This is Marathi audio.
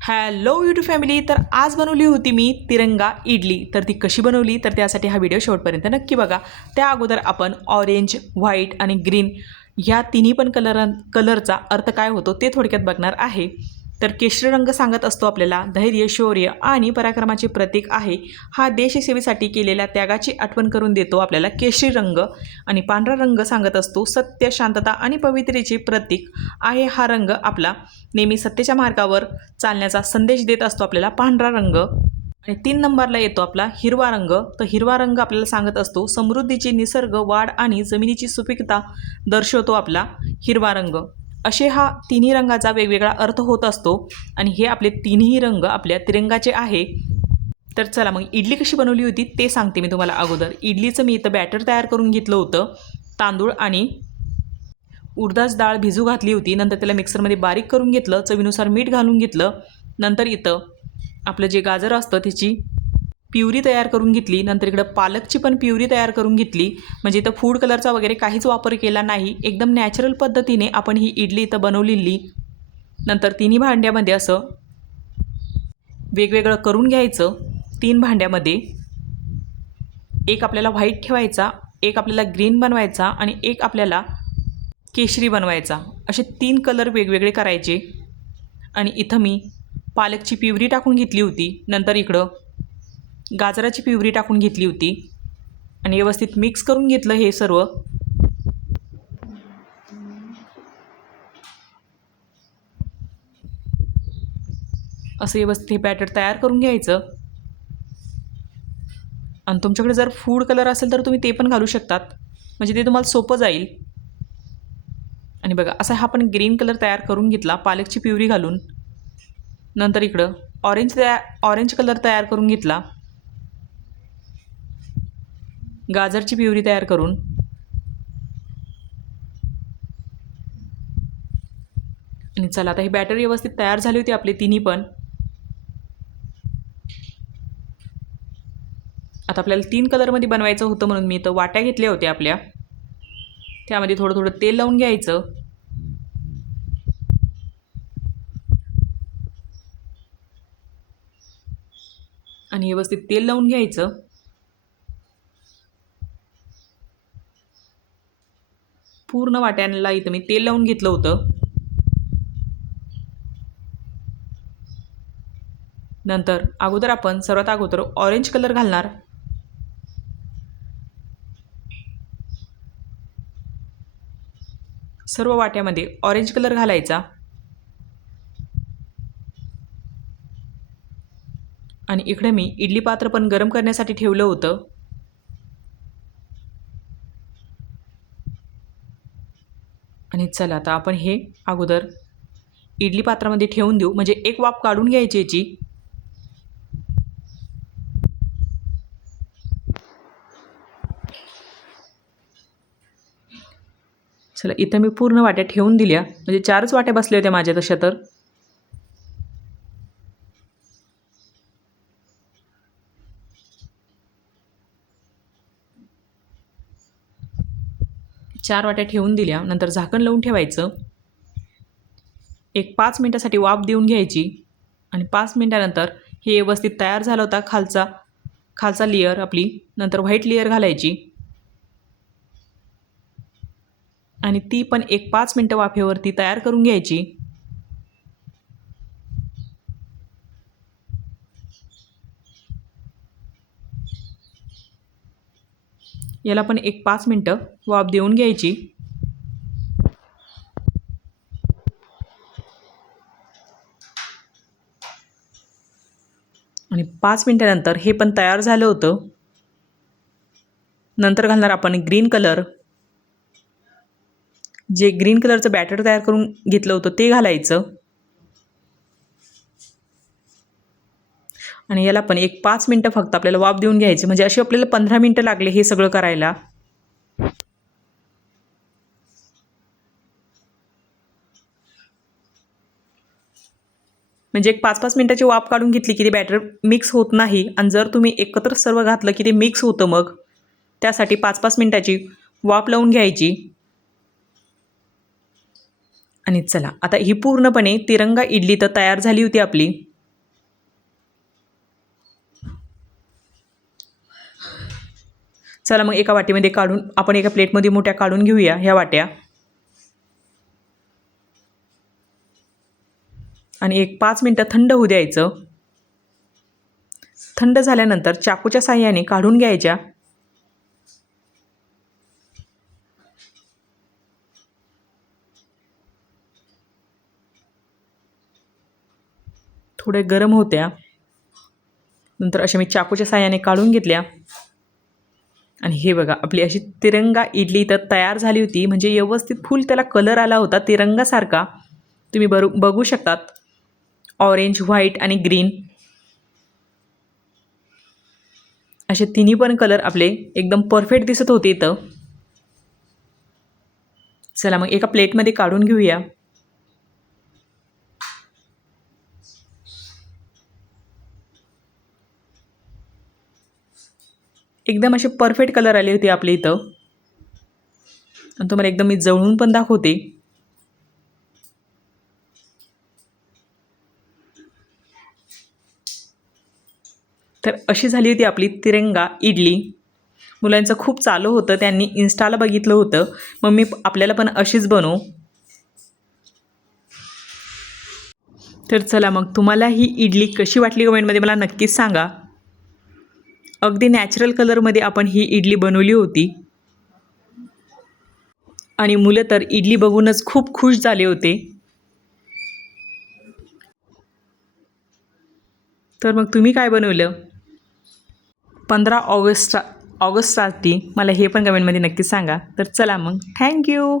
Hello YouTube family. तर आज बनवली होती मी तिरंगा इडली. तर ती कशी बनवली तर त्यासाठी हा व्हिडिओ शेवटपर्यंत नक्की बघा. त्या अगोदर आपण ऑरेंज, व्हाईट आणि ग्रीन ह्या तिन्ही पण कलरचा अर्थ काय होतो ते थोडक्यात बघणार आहे. तर केशरी रंग सांगत असतो आपल्याला धैर्य, शौर्य आणि पराक्रमाचे प्रतीक आहे. हा देशसेवेसाठी केलेल्या त्यागाची आठवण करून देतो आपल्याला केशरी रंग. आणि पांढरा रंग सांगत असतो सत्य, शांतता आणि पवित्रतेचे प्रतीक आहे. हा रंग आपला नेहमी सत्याच्या मार्गावर चालण्याचा संदेश देत असतो आपल्याला पांढरा रंग. आणि 3 नंबरला येतो आपला हिरवा रंग. तर हिरवा रंग आपल्याला सांगत असतो समृद्धीची, निसर्ग, वाढ आणि जमिनीची सुपीकता दर्शवतो आपला हिरवा रंग. असे हा तिन्ही रंगाचा वेगवेगळा अर्थ होत असतो. आणि हे आपले तिन्ही रंग आपल्या तिरंगाचे आहे. तर चला मग इडली कशी बनवली होती ते सांगते मी तुम्हाला अगोदर. इडलीचं मी इथं बॅटर तयार करून घेतलं होतं. तांदूळ आणि उडदाची डाळ भिजू घातली होती. नंतर त्याला मिक्सरमध्ये बारीक करून घेतलं. चवीनुसार मीठ घालून घेतलं. नंतर इथं आपलं जे गाजर असतं त्याची प्युरी तयार करून घेतली. नंतर इकडं पालकची पण प्युरी तयार करून घेतली. म्हणजे इथं फूड कलरचा वगैरे काहीच वापर केला नाही. एकदम नॅचरल पद्धतीने आपण ही इडली इथं बनवलेली. नंतर तिन्ही भांड्यामध्ये असं वेगवेगळं करून घ्यायचं. 3 भांड्यामध्ये एक आपल्याला व्हाईट ठेवायचा, एक आपल्याला ग्रीन बनवायचा आणि एक आपल्याला केशरी बनवायचा. असे 3 कलर वेगवेगळे करायचे. आणि इथं मी पालकची प्युरी टाकून घेतली होती. नंतर इकडं गाजराची प्युरी टाकून घेतली होती. आणि व्यवस्थित मिक्स करून घेतलं हे सर्व. असं व्यवस्थित हे बॅटर तयार करून घ्यायचं. आणि तुमच्याकडे जर फूड कलर असेल तर तुम्ही ते पण घालू शकतात, म्हणजे ते तुम्हाला सोपं जाईल. आणि बघा असा हा आपण ग्रीन कलर तयार करून घेतला पालकची प्युरी घालून. नंतर इकडं ऑरेंज कलर तयार करून घेतला गाजरची प्युरी तयार करून. आणि चला आता ही बॅटर व्यवस्थित तयार झाली होती आपली तिन्ही पण. आता आपल्याला 3 कलरमध्ये बनवायचं होतं म्हणून मी इथं वाट्या घेतल्या होत्या आपल्या. त्यामध्ये थोडं थोडं तेल लावून घ्यायचं. आणि व्यवस्थित तेल लावून घ्यायचं. पूर्ण वाट्यांना इथं मी तेल लावून घेतलं होतं. नंतर आपण सर्वात अगोदर ऑरेंज कलर घालणार. सर्व वाट्यामध्ये ऑरेंज कलर घालायचा. आणि इकडे मी इडली पात्र पण गरम करण्यासाठी ठेवलं होतं. आणि चला आता आपण हे अगोदर इडली पात्रामध्ये ठेवून देऊ, म्हणजे एक वाफ काढून घ्यायची याची. चला इथं मी पूर्ण वाट्या ठेवून दिल्या, म्हणजे 4च वाट्या बसल्या होत्या माझ्या तशा. तर चार वाट्या ठेवून दिल्या. नंतर झाकण लावून ठेवायचं. एक 5 मिनटासाठी वाफ देऊन घ्यायची. आणि 5 मिनटानंतर हे व्यवस्थित तयार झालं होता खालचा लेअर आपली. नंतर व्हाईट लेअर घालायची. आणि ती पण एक 5 मिनटं वाफेवरती तयार करून घ्यायची. याला पण एक 5 मिनटं वाफ देऊन घ्यायची. आणि 5 मिनटानंतर हे पण तयार झालं होतं. नंतर घालणार आपण ग्रीन कलर. जे ग्रीन कलरचं बॅटर तयार करून घेतलं होतं ते घालायचं. आणि याला पण एक 5 मिनटं फक्त आपल्याला वाफ देऊन घ्यायची. म्हणजे असे आपल्याला 15 मिनटं लागले हे सगळं करायला. म्हणजे एक 5-5 मिनटाची वाफ काढून घेतली की ते बॅटर मिक्स होत नाही. आणि जर तुम्ही एकत्र सर्व घातलं की ते मिक्स होतं. मग त्यासाठी 5-5 मिनटाची वाफ लावून घ्यायची. आणि चला आता ही पूर्णपणे तिरंगा इडली तर तयार झाली होती आपली. चला मग एका वाटीमध्ये काढून आपण एका प्लेटमध्ये मोठ्या काढून घेऊया ह्या वाट्या. आणि एक 5 मिनटं थंड होऊ द्यायचं. थंड झाल्यानंतर चाकूच्या साहाय्याने काढून घ्यायच्या. थोडे गरम होत्या. नंतर अशा मी चाकूच्या साहाय्याने काढून घेतल्या. आणि हे बघा आपली अशी तिरंगा इडली तर तयार झाली होती. म्हणजे व्यवस्थित फुल त्याला कलर आला होता तिरंगासारखा. तुम्ही बघू शकतात. ऑरेंज, व्हाईट आणि ग्रीन असे तिन्ही पण कलर आपले एकदम परफेक्ट दिसत होते इथं. चला मग एका प्लेटमध्ये काढून घेऊया. एकदम असे परफेक्ट कलर आले होते आपले इथं. आणि तुम्हाला एकदम मी जवळून पण दाखवते. तर अशी झाली होती आपली तिरंगा इडली. मुलांचं खूप चालू होतं, त्यांनी इन्स्टाला बघितलं होतं, मम्मी आपल्याला पण अशीच बनव. तर चला मग तुम्हाला ही इडली कशी वाटली कमेंटमध्ये मला नक्कीच सांगा. अगदी नॅचरल कलरमध्ये आपण ही इडली बनवली होती. आणि मुलं तर इडली बघूनच खूप खुश झाले होते. तर मग तुम्ही काय बनवलं? 15 ऑगस्टसाठी मला हे पण कमेंटमध्ये नक्की सांगा. तर चला मग थँक्यू.